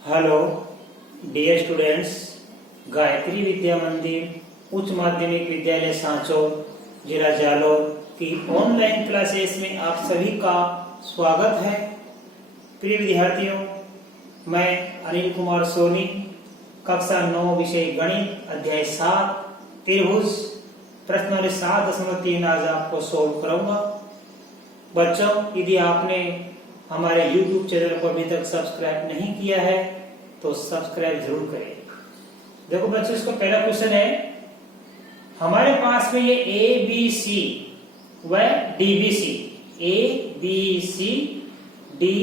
Hello dear students, Gayatri विद्या मंदिर उच्च माध्यमिक विद्यालय सांचौर जिला जालोर की ऑनलाइन क्लासेस में आप सभी का स्वागत है। प्रिय विद्यार्थियों, मैं अनिल कुमार सोनी, कक्षा 9 विषय गणित अध्याय 7 त्रिभुज प्रश्न नंबर 7.3 आज आपको सोल्व कराऊंगा। बच्चों, यदि आपने हमारे YouTube चैनल को अभी तक सब्सक्राइब नहीं किया है तो सब्सक्राइब जरूर करें। देखो बच्चों, इसका पहला क्वेश्चन है, हमारे पास में ये ए बी सी व D B C, A B C D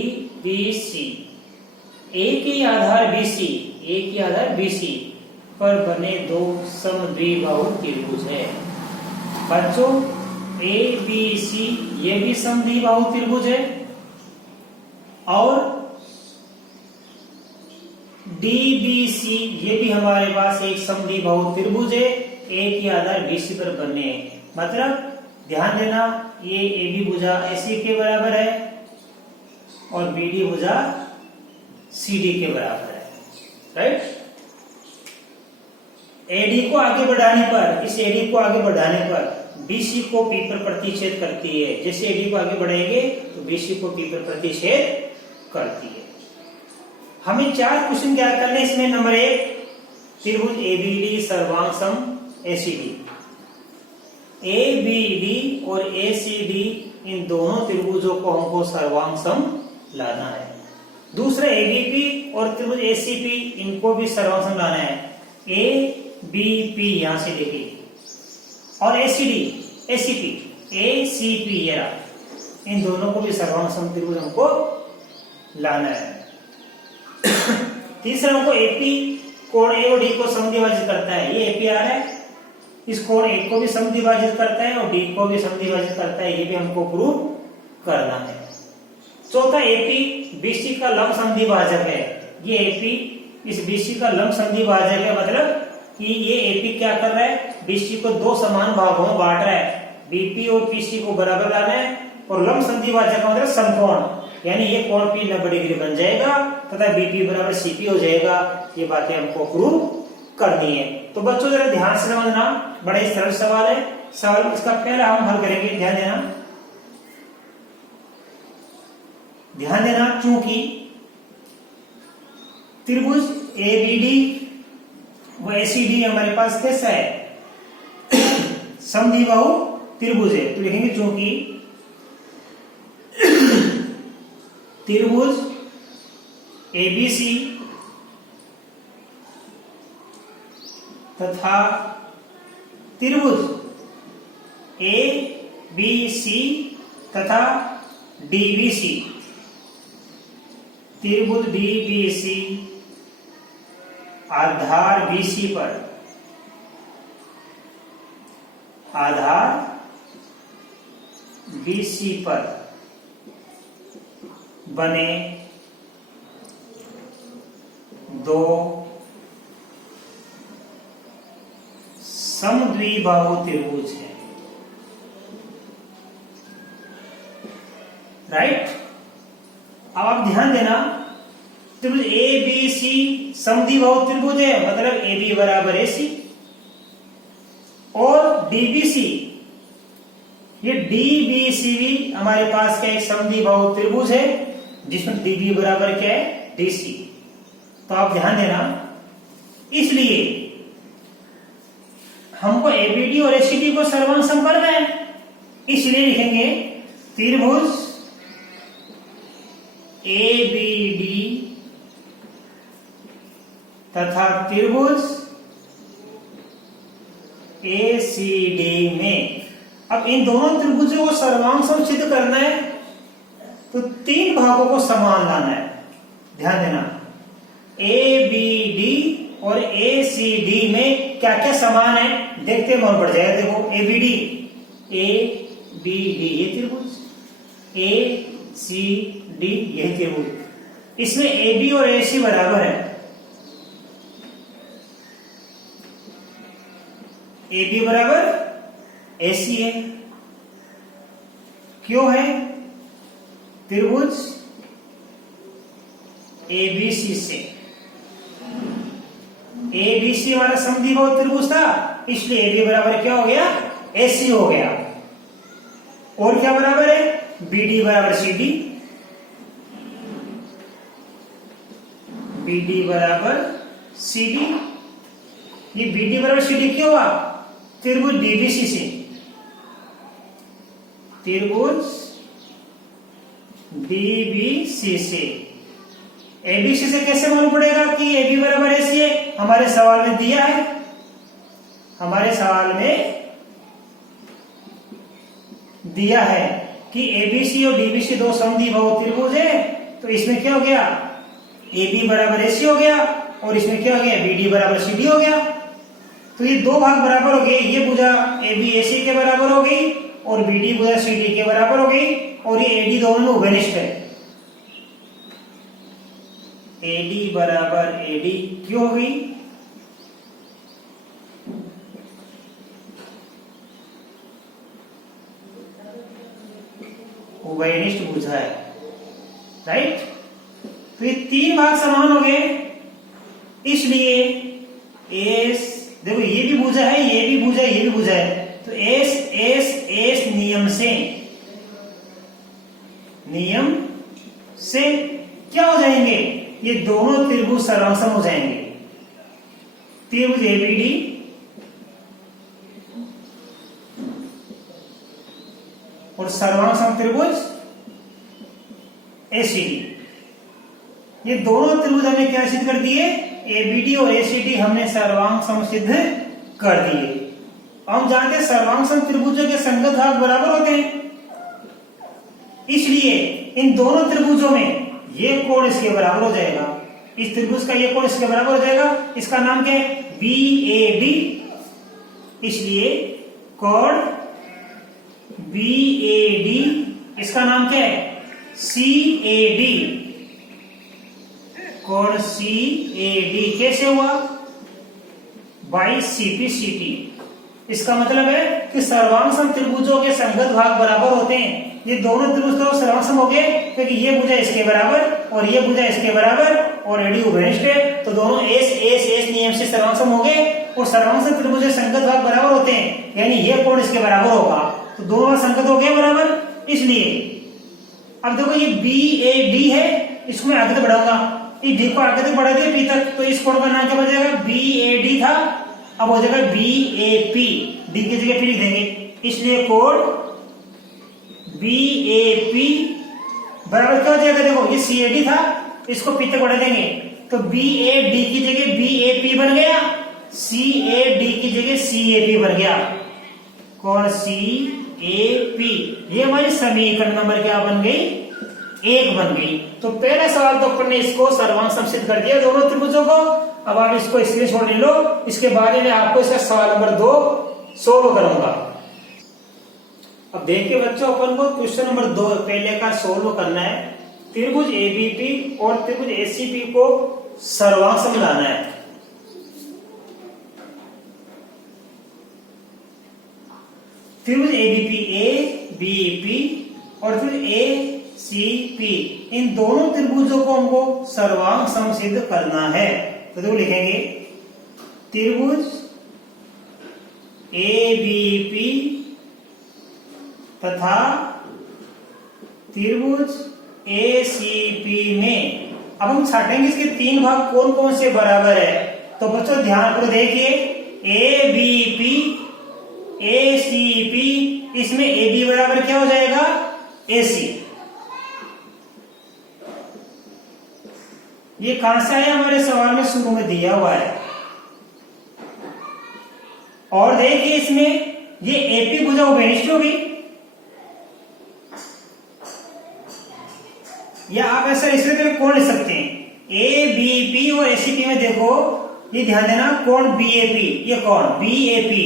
B C, A के आधार बी सी, ए के आधार बी सी पर बने दो समद्विबाहु त्रिभुज है। बच्चों, ए बी सी ये भी समद्विबाहु त्रिभुज है और डी बी सी ये भी हमारे पास एक समद्विबाहु त्रिभुज है, ए के आधार बी सी पर बनने हैं। मतलब ध्यान देना, ये ए बी भुजा एसी के बराबर है और बी डी भुजा सी डी के बराबर है, राइट। एडी को आगे बढ़ाने पर, इस एडी को आगे बढ़ाने पर बीसी को पी पर प्रतिच्छेद करती है। जैसे एडी को आगे बढ़ाएंगे तो बीसी को पी पर प्रतिच्छेद करती है। हमें 4 क्वेश्चन क्या करने इसमें। नंबर 1, त्रिभुज एबीडी सर्वांग सम एसीडी। एबीडी और एसीडी इन दोनों त्रिभुजों को हमको सर्वांग सम लाना है। दूसरा, एबीपी और त्रिभुज एसीपी इनको भी सर्वांग सम लाना है। एबीपी यहां से देखिए और एसीडी एसीपी एसीपी इन दोनों को भी सर्वांग सम त्रिभुज हमको लाना है। तीसरा, हमको एपी कोण ए और डी को समद्विभाजित करता है। ये एपीआर है, इस कोण ए को भी समद्विभाजित करता है और डी को भी समद्विभाजित करता है। ये भी हमको प्रूव करना है। चौथा, एपी बीसी का लंब समद्विभाजक है। ये एपी इस बीसी का लंब समद्विभाजक है। मतलब कि ये एपी क्या कर रहा है, बीसी को 2 समान भागों में बांट रहा है। बीपी और पीसी को बराबर लाना है और लंब समद्विभाजक का मतलब समकोण, यानी ये कोण P 90 डिग्री बन जाएगा तथा बीपी बराबर सीपी हो जाएगा। ये बातें हमको प्रूव करनी है। तो बच्चों जरा ध्यान से समझना, बड़ा ही सरल सवाल है। सवाल इसका पहला हम हल करेंगे। ध्यान देना, चूंकि त्रिभुज एबीडी व एसीडी हमारे पास कैसा है, समद्विबाहु त्रिभुज है। तो लिखेंगे चूंकि त्रिभुज एबीसी तथा त्रिभुज एबीसी तथा डीबीसी, त्रिभुज डीबीसी आधार बीसी पर, आधार बीसी पर बने दो समद्विबाहु त्रिभुज है, राइट। अब आप ध्यान देना, त्रिभुज ए बी सी समद्विबाहु त्रिभुज है। मतलब ए बी बराबर ए सी और डीबीसी, ये डीबीसी भी हमारे पास क्या एक समद्विबाहु त्रिभुज है जिसमें डीबी बराबर क्या है, डीसी। तो आप ध्यान देना, इसलिए हमको एबीडी और एसीडी को सर्वांग सम करना है। इसलिए लिखेंगे त्रिभुज एबीडी तथा त्रिभुज एसीडी में, अब इन दोनों त्रिभुजों को सर्वांग सम सिद्ध करना है तो 3 भागों को समान लाना है। ध्यान देना, ए बी डी और ए सी डी में क्या क्या समान है देखते हैं, मन पड़ जाएगा। देखो A B D, A B D ये त्रिभुज, ए सी डी यह त्रिभुज, इसमें ए बी और ए सी बराबर है। ए बी बराबर ए सी है। क्यों है, त्रिभुज एबीसी से ABC हमारा समद्विबाहु त्रिभुज था, इसलिए AB बराबर क्या हो गया, AC हो गया। और क्या बराबर है, BD बराबर CD, BD बराबर CD। ये BD बराबर CD क्यों हुआ, त्रिभुज DBC से, त्रिभुज DBC से। ABC से कैसे मालूम पड़ेगा कि AB बराबर AC है, हमारे सवाल में दिया है, हमारे सवाल में दिया है कि ABC और DBC दो समद्विबाहु त्रिभुज है, तो इसमें क्या हो गया, AB बराबर AC हो गया, और इसमें क्या हो गया, BD बराबर CD हो गया। तो ये दो भाग बराबर हो गए, ये भुजा AB AC के बराबर हो गई और BD भुजा CD के बराबर हो गई, और ये AD दोनों में उभयनिष्ठ है। AD बराबर AD क्यों हो गई, उभयनिष्ठ भुजा है, राइट। तो ये तीन भाग समान हो गए, इसलिए एस, देखो ये भी भुजा है, ये भी भुजा है, ये भी भुजा है, तो एस एस एस नियम से क्या हो जाएंगे, ये दोनों त्रिभुज सर्वांगसम हो जाएंगे। त्रिभुज एबीडी और सर्वांगसम त्रिभुज एसीडी, ये दोनों त्रिभुज हमने क्या सिद्ध कर दिए, एबीडी और एसीडी हमने सर्वांगसम सिद्ध कर दिए। हम जानते हैं सर्वांगसम त्रिभुजों के संगत भाग बराबर होते हैं, इसलिए इन दोनों त्रिभुजों में ये कोण इसके बराबर हो जाएगा, इस त्रिभुज का ये कोण इसके बराबर हो जाएगा, इसका नाम क्या है, बीएडी। इसलिए कोण बीएडी, इसका नाम क्या है, सीएडी। कोण सीएडी कैसे हुआ, बाई सीपीसीटी। इसका मतलब है कि सर्वांगसम त्रिभुजों के संगत भाग बराबर होते हैं। ये दोनों त्रिभुज तो सर्वांगसम हो गए क्योंकि ये भुजा इसके बराबर और ये भुजा इसके बराबर और एडी उभयनिष्ठ है, तो दोनों एस एस एस नियम से सर्वांगसम हो गए, और सर्वांगसम त्रिभुज के संगत भाग बराबर होते हैं, यानी ये कोण इसके बराबर होगा, तो दोनों संगत हो गए बराबर। इसलिए अब देखो ये बी ए डी है, इसको मैं आगे तक बढ़ाऊंगा, ये डी को आगे तक बढ़ा दिया पी तक, तो इस कोण का नाम क्या बन जाएगा, बी ए डी था, अब हो जाएगा बी ए पी, डी की जगह पी लिख देंगे। इसलिए कोण बी ए पी बराबर क्या हो जाएगा, देखो ये सी ए डी था, इसको पी तक बढ़ा देंगे, तो बी ए डी की जगह बी ए पी बन गया, सी ए डी की जगह सी ए पी बन गया, कोण सी ए पी। ये हमारी समीकरण नंबर क्या बन गई, एक बन गई। तो पहले सवाल तो अपन ने इसको सर्वांगसम सिद्ध कर दिया दोनों त्रिभुजों को। अब आप इसको स्क्रीनशॉट ले लो, इसके बाद में आपको इसका सवाल नंबर 2 सोल्व करूंगा। अब देखिए बच्चों, अपन को क्वेश्चन नंबर 2 पहले का सोल्व करना है। त्रिभुज एबीपी और त्रिभुज एसीपी को सर्वांगसम लाना है। त्रिभुज एबीपी ए बीपी और त्रिभुज एसीपी, इन दोनों त्रिभुजों को हमको सर्वांगसम सिद्ध करना है। तो देखो लिखेंगे त्रिभुज एबीपी तथा त्रिभुज एसीपी में, अब हम छाटेंगे इसके तीन भाग कौन कौन से बराबर है। तो बच्चों ध्यानपूर्वक देखिए, एबीपी एसीपी, इसमें एबी बराबर क्या हो जाएगा, एसी। ये कहां से आया, हमारे सवाल में शुरू में दिया हुआ है। और देखिए इसमें ये एपी भुजा उभयनिष्ठ होगी, या आप ऐसा इस तरह कोण लिख सकते हैं, ए बी पी और एसीपी में देखो, ये ध्यान देना, कोण बीएपी, ये कोण बीएपी,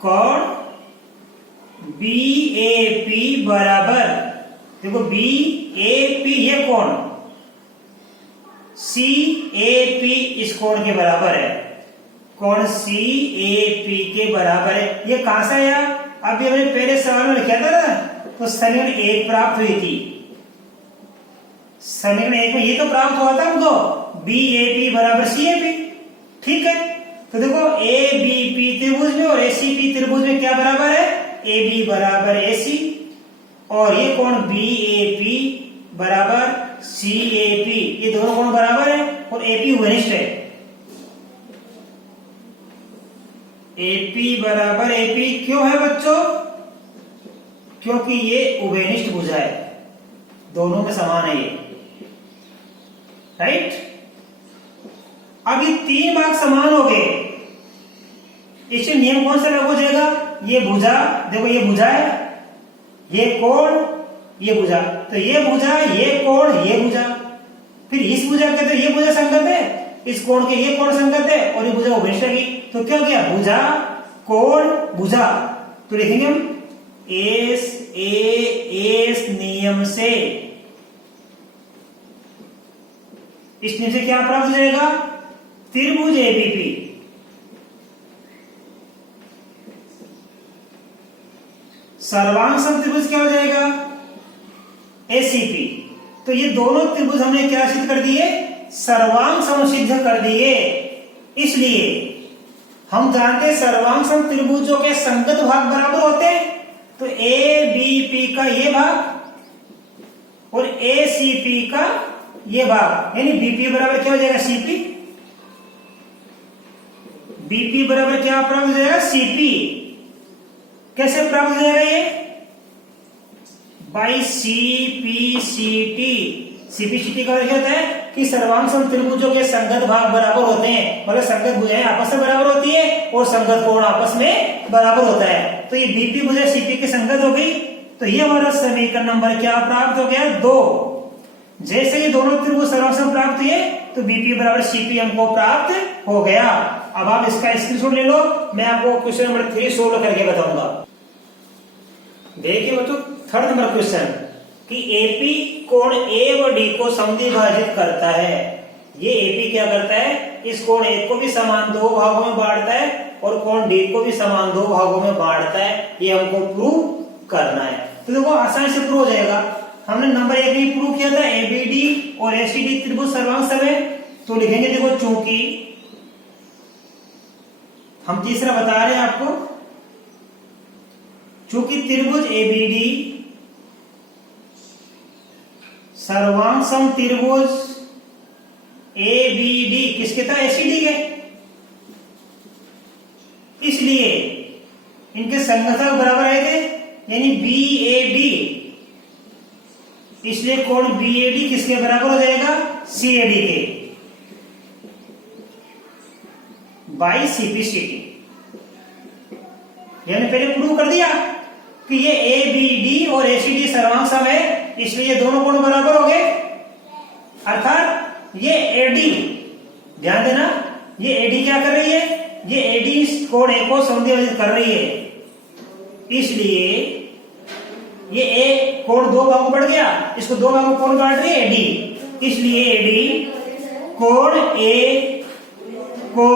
कोण बीएपी बराबर, देखो बीएपी ये कोण सीएपी इस कोण के बराबर है, कोण सीएपी के बराबर है। ये कहां से आया, अभी हमने पहले सवाल में लिखा था ना, तो समीकरण 1 प्राप्त हुई थी। समीकरण 1 में ये तो प्राप्त हुआ था हमको, BAP बराबर CAP। ठीक है, तो देखो ABP त्रिभुज में और ACP त्रिभुज में क्या बराबर है, AB बराबर AC, और ये कोण BAP बराबर CAP, ये दोनों कोण बराबर है और AP उभयनिष्ठ है। AP बराबर AP क्यों है बच्चों, क्योंकि ये उभयनिष्ठ भुजा है, दोनों में समान है ये, राइट। अब ये तीन भाग समान हो गए, इससे नियम कौन सा लागू हो जाएगा, ये भुजा देखो, ये भुजा है, ये कोण, ये भुजा, तो ये भुजा, ये कोण, ये भुजा, फिर इस भुजा के तो ये भुजा संगत है, इस कोण के ये कोण संगत है, और ये भुजा उभयनिष्ठ है। तो क्या गया, भुजा कोण भुजा, तो लिखेंगे हम एस नियम से, इस नियम से क्या प्राप्त हो जाएगा, त्रिभुज एबीपी सर्वांग सम त्रिभुज क्या हो जाएगा, एसीपी। तो ये दोनों त्रिभुज हमने क्या सिद्ध कर दिए, सर्वांग सम सिद्ध कर दिए। इसलिए हम जानते हैं सर्वांग सम त्रिभुजों के संगत भाग बराबर होते हैं, तो एबीपी का ये भाग और एसीपी का ये भाग, यानी बीपी बराबर क्या हो जाएगा, सीपी, बीपी बराबर क्या प्राप्त हो जाएगा, सीपी। कैसे प्राप्त हो जाएगा ये, बाई सीपीसीटी। सीपीसीटी का अर्थ क्या होता है कि सर्वांग सम त्रिभुजों के संगत भाग बराबर होते हैं, मतलब संगत भुजाएं आपस में बराबर होती है और संगत कोण आपस में बराबर होता है। तो ये बीपी भुजा सीपी की संगत हो गई, तो ये हमारा समीकरण नंबर क्या प्राप्त हो गया, 2। जैसे ये दोनों त्रिभुज सर्वांग सम प्राप्त हुए, तो बीपी बराबर सीपी हमको प्राप्त हो गया। अब आप इसका स्क्रीनशॉट ले लो, मैं आपको क्वेश्चन नंबर 3 सोल्व करके बताऊंगा। देखिए बच्चों, थर्ड नंबर क्वेश्चन कि एपी कोण ए व डी को समद्विभाजित करता है। ये एपी क्या करता है, इस कोण ए को भी समान दो भागों में बांटता है और कोण डी को भी समान दो भागों में बांटता है, ये हमको प्रूव करना है। तो देखो आसानी से प्रूव हो जाएगा। हमने नंबर 1 में प्रूव किया था एबीडी और एसीडी त्रिभुज सर्वांग सम है, तो लिखेंगे देखो, चूंकि हम तीसरा बता रहे हैं आपको, चूंकि त्रिभुज एबीडी सर्वांग सम त्रिभुज एबीडी किसके था, एसीडी के, इसलिए इनके संगतक बराबर आए थे, यानी बीएडी, इसलिए कोण बीएडी किसके बराबर हो जाएगा, सीएडी के, बाई सीपीसीटी। यानी पहले प्रूव कर दिया कि ये एबीडी और एसीडी सर्वांग सम है, इसलिए ये दोनों कोण बराबर हो गए। अर्थात ये एडी, ध्यान देना, ये एडी क्या कर रही है, ये एडी कोण ए को समद्विभाजित कर रही है, इसलिए ये ए कोण दो भागों बढ़ गया, इसको दो भागों कोण बांट रही है एडी, इसलिए एडी कोण ए को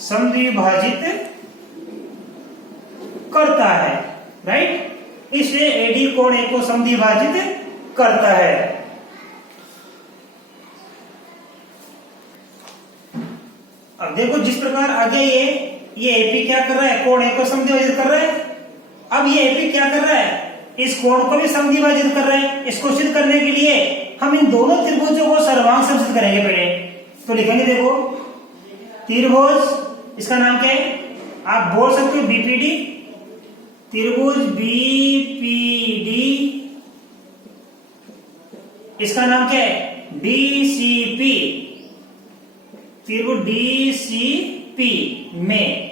समद्विभाजित करता है, राइट। इसलिए एडी कोण ए को समद्विभाजित करता है। अब देखो जिस प्रकार आगे ये एपी क्या कर रहा है, कोण ए को समद्विभाजित कर रहा है। अब ये एपी क्या कर रहा है, इस कोण को भी समद्विभाजित कर रहा है। इसको सिद्ध करने के लिए हम इन दोनों त्रिभुजों को सर्वांग सम सिद्ध करेंगे पहले। तो लिखेंगे देखो, त्रिभुज, इसका नाम क्या है, आप बोल सकते हो बीपीडी, त्रिभुज बीपीडी, इसका नाम क्या है, डीसीपी, त्रिभुज डीसीपी में।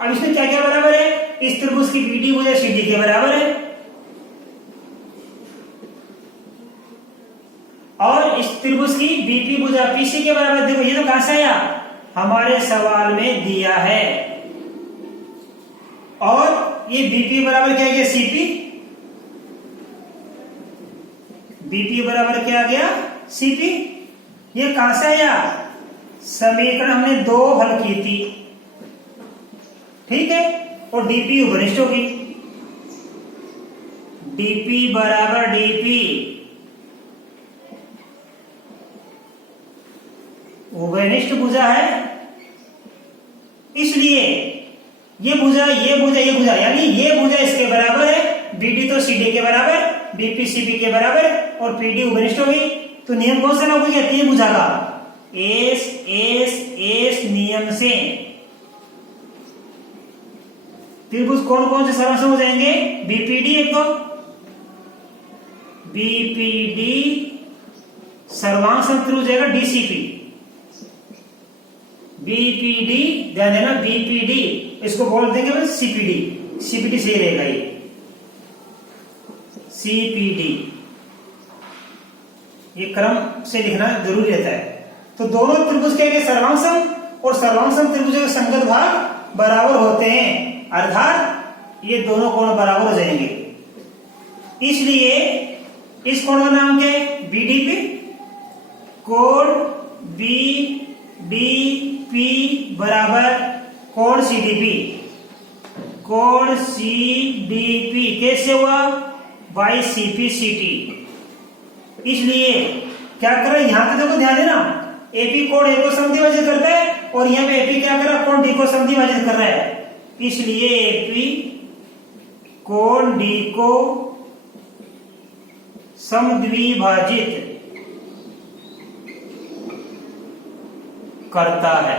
अब इसमें क्या क्या बराबर है, इस त्रिभुज की बीडी भुजा सीडी के बराबर है, और इस त्रिभुज की बीपी भुजा पीसी के बराबर। देखो ये तो कहां से आया, हमारे सवाल में दिया है। और ये बीपी बराबर क्या गया, सीपी, बीपी बराबर क्या आ गया, सीपी। ये कहां से आया, समीकरण हमने 2 हल की थी, ठीक है, और डीपी उभयनिष्ठ होगी, डीपी बराबर डीपी, उभयनिष्ठ भुजा है, इसलिए ये भुजा यानी ये भुजा इसके बराबर है, बीडी तो सीडी के बराबर, बीपी सीबी के बराबर और पीडी उभयनिष्ठ होगी। तो नियम कौन सा लागू किया तीन भुजा का? एस एस एस नियम से त्रिभुज कौन कौन से सर्वांग हो जाएंगे? बीपीडी एक तो, बीपीडी सर्वांग त्रिभुज जाएगा डीसीपी, बीपीडी ध्यान देना, बीपीडी इसको बोल देंगे बस सीपीडी, सीपीडी सही रहेगा ये, सीपीडी ये क्रम से लिखना जरूरी रहता है। तो दोनों त्रिभुज के सर्वांग और सर्वांग त्रिभुज के संगत भाग बराबर होते हैं, अर्थात ये दोनों कोण बराबर हो जाएंगे। इसलिए इस कोण का नाम क्या है? बीडीपी। कोण बीडीपी बराबर कोण सीडीपी। कोण सीडीपी कैसे हुआ? बाई सीपी सीटी। इसलिए क्या कर रहा है यहां पे देखो ध्यान देना, एपी कोण ए को समद्विभाजित करता है और यहाँ पे एपी क्या कर रहा है? कोण डी को समद्विभाजित कर रहा है। इसलिए एपी कोण डी को समद्विभाजित करता है।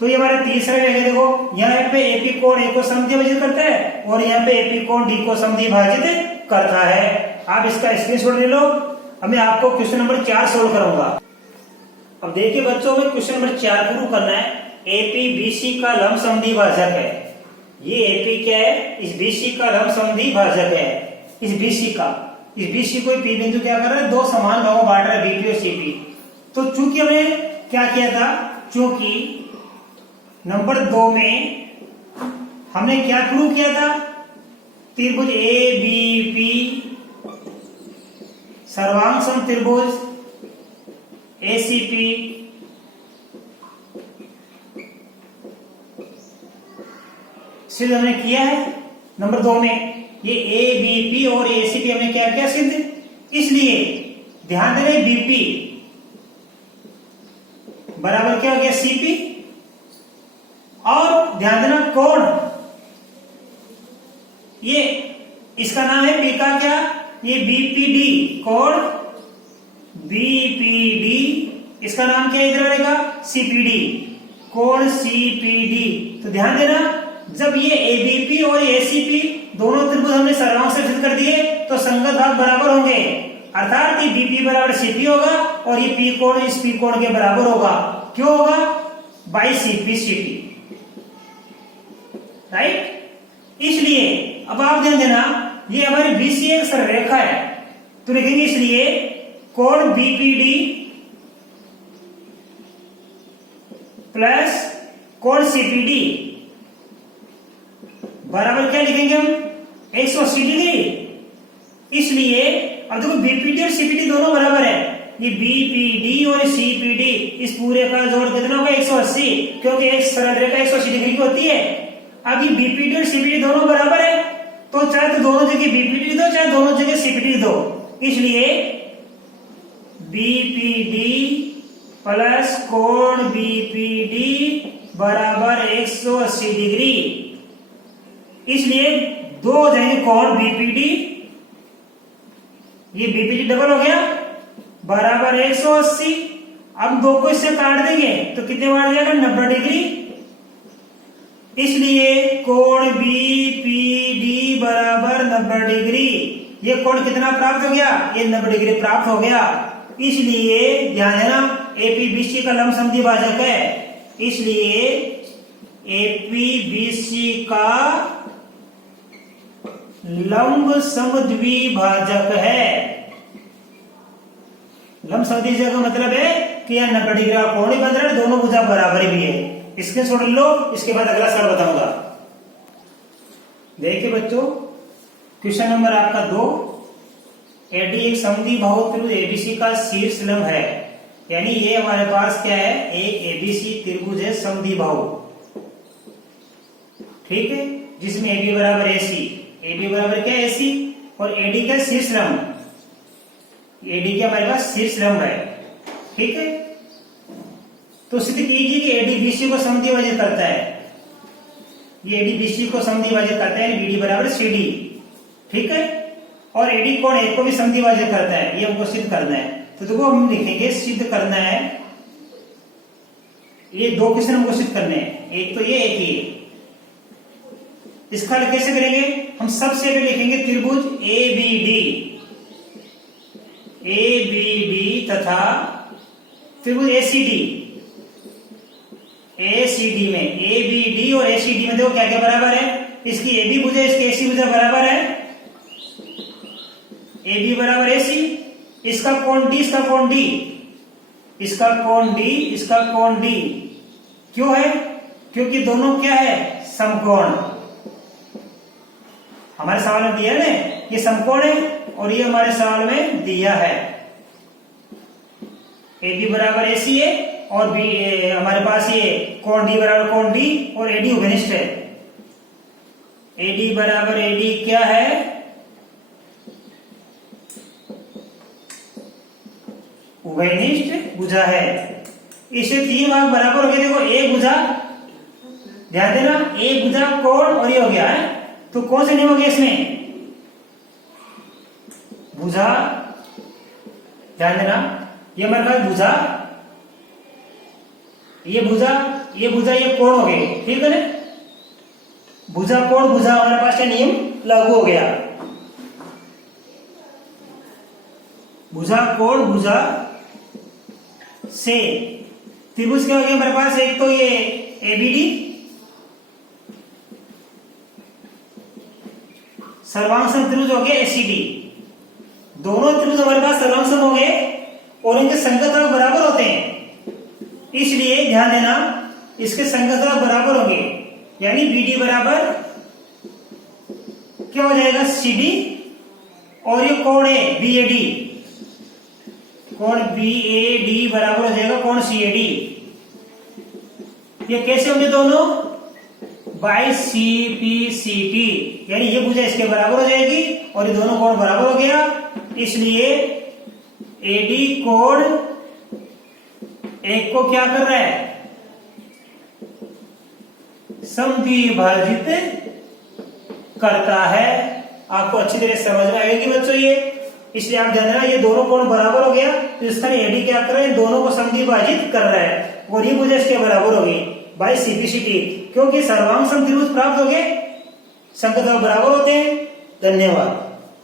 तो ये हमारा तीसरा जगह देखो, यहाँ पे एपी कोण ए को समद्विभाजित करता है और यहाँ पे एपी कोण डी को समद्विभाजित करता है। आप इसका स्क्रीनशॉट ले लो। अब मैं आपको क्वेश्चन नंबर 4 सोल्व करूंगा। अब देखिए बच्चों, में क्वेश्चन नंबर 4 शुरू करना है। एपी बीसी का लंब समद्विभाजक है। ये एपी क्या है? इस बीसी का लंब समद्विभाजक है। इस बीसी को पी बिंदु क्या कर रहा है? दो समान भागों बांट रहा है, बीपी और सीपी। तो चूंकि हमने क्या किया था, चूंकि नंबर 2 में हमने क्या प्रूव किया था? त्रिभुज ए बी पी सर्वांग सम त्रिभुज एसीपी सिद्ध हमने किया है। नंबर 2 में ये ए बी पी और एसीपी हमने क्या किया? सिद्ध। इसलिए ध्यान देना, बीपी बराबर क्या हो गया? सीपी। और ध्यान देना कोण, ये इसका नाम है पी का क्या? ये बीपीडी, कोण बीपीडी, इसका नाम क्या इधर रहेगा? सीपीडी, कोण सीपीडी। तो ध्यान देना, जब ये एबीपी और एसीपी दोनों त्रिभुज हमने सर्वांग से सिद्ध कर दिए तो संगत भाग बराबर होंगे, अर्थात ये बीपी बराबर सीपी होगा और ये पी कोण इस पी कोण के बराबर होगा। क्यों होगा? बाई सीपी सीटी, राइट। इसलिए अब आप ध्यान देना, ये हमारी बीसी एक सरलरेखा है, तो लिखेंगे इसलिए कोण बीपीडी प्लस कोण सीपीडी बराबर क्या लिखेंगे हम? 180 डिग्री। इसलिए अब देखो बीपीडी और सीपीडी दोनों बराबर है, ये बीपीडी और सीपीडी इस पूरे का जोड़ कितना होगा? 180, क्योंकि एक सरल रेखा 180 डिग्री की होती है। अब ये बीपीडी और सीपीडी दोनों बराबर है, तो चाहे तो दोनों जगह बीपीडी दो, चाहे दोनों जगह सीपीडी दो। इसलिए बीपीडी प्लस कोण बीपीडी बराबर 180 डिग्री। इसलिए दो हो जाएंगे कोण बीपीडी, ये बीपीडी डबल हो गया बराबर 180। अब दो को इससे काट देंगे तो कितने बार जाएगा? 90 डिग्री। इसलिए कोण बीपीडी बराबर 90 डिग्री। ये कोण कितना प्राप्त हो गया? ये 90 डिग्री प्राप्त हो गया। इसलिए ध्यान देना, एपी बीसी का लंब समद्विभाजक है, इसलिए एपी बीसी का लंब समद्विभाजक है। लंब समद्विभाजक का मतलब है कि यह 90 डिग्री का कोण ही बन रहा है, दोनों भुजा बराबर भी है। इसके छोड़ लो, इसके बाद अगला सवाल बताऊंगा। देखिए बच्चों, क्वेश्चन नंबर आपका 2, एडी एक समद्विबाहु त्रिभुज एबीसी का शीर्ष लंब है, यानी ये हमारे पास क्या है? एक एबीसी त्रिभुज है समद्विबाहु, ठीक है, जिसमें एबी बराबर एसी, एबी बराबर क्या? एसी। और एडी क्या शीर्ष लंब, एडी क्या हमारे पास शीर्ष लंब है। ठीक है, तो सिद्ध कीजिए कि एडी बीसी को समद्विभाजित करता है, ये एडी बीसी को समद्विभाजित करता है, बीडी बराबर सीडी। ठीक है, और एडी कोण ए को भी समद्विभाजित करता है, ये हमको सिद्ध करना है। तो देखो हम लिखेंगे सिद्ध करना है, ये दो क्वेश्चन हमको सिद्ध करने हैं, एक तो ये एक ये। इसका हल कैसे करेंगे, हम सबसे पहले लिखेंगे त्रिभुज एबीडी तथा त्रिभुज एसीडी। एसीडी में एबीडी और एसीडी में देखो क्या क्या बराबर है, इसकी एबी भुजा इसकी एसी भुजा बराबर है, एबी बराबर एसी, इसका कोण डी इसका कोण डी, इसका कोण डी इसका कोण डी। क्यों है, क्योंकि दोनों क्या है समकोण। हमारे सवाल में दिया है ना, ये समकोण है और ये हमारे सवाल में दिया है। ए बी बराबर एसी है और बी हमारे पास ये कोण डी बराबर कोण डी और एडी उभयनिष्ठ है। एडी बराबर एडी क्या है, उभयनिष्ठ भुजा है। इसे तीन भाग बराबर हो गए। देखो एक भुजा, ध्यान देना, एक भुजा कोण और ये हो गया है, तो कौन से नियम हो गए इसमें, भुजा, ध्यान देना, ये हमारे पास भुजा, ये भुजा, ये भुजा, ये कोण हो गए। ठीक है ना, भुजा कोण भुजा हमारे पास नियम लागू हो गया। भुजा कोण भुजा से त्रिभुज क्या हो गया हमारे पास, एक तो ये एबीडी, सर्वांग त्रिभुज हो गया एसीडी। दोनों त्रिभुज हमारे पास सर्वांग हो गए और इनके संगत बराबर होते हैं, इसलिए ध्यान देना इसके संगत बराबर होंगे, यानी बीडी बराबर क्या हो जाएगा सीडी, और ये कोण है बीएडी, कोण बीएडी बराबर हो जाएगा कोण सीएडी। ये कैसे होंगे दोनों, बाई सीपीसीटी, यानी ये भुजा इसके बराबर हो जाएगी और ये दोनों कोण बराबर हो गया, इसलिए एडी कोण एक को क्या कर रहा है, समद्विभाजित करता है। आपको अच्छी तरह समझ में आएगी बच्चों ये, इसलिए आप ध्यान रखना ये दोनों कोण बराबर हो गया, तो इस तरह एडी क्या कर रहा है, दोनों को समद्विभाजित कर रहा है और ये भुजा इसके बराबर हो गई बाई सीपीसीटी, क्योंकि सर्वांग सम त्रिभुज प्राप्त हो गए, संगत बराबर होते हैं। धन्यवाद।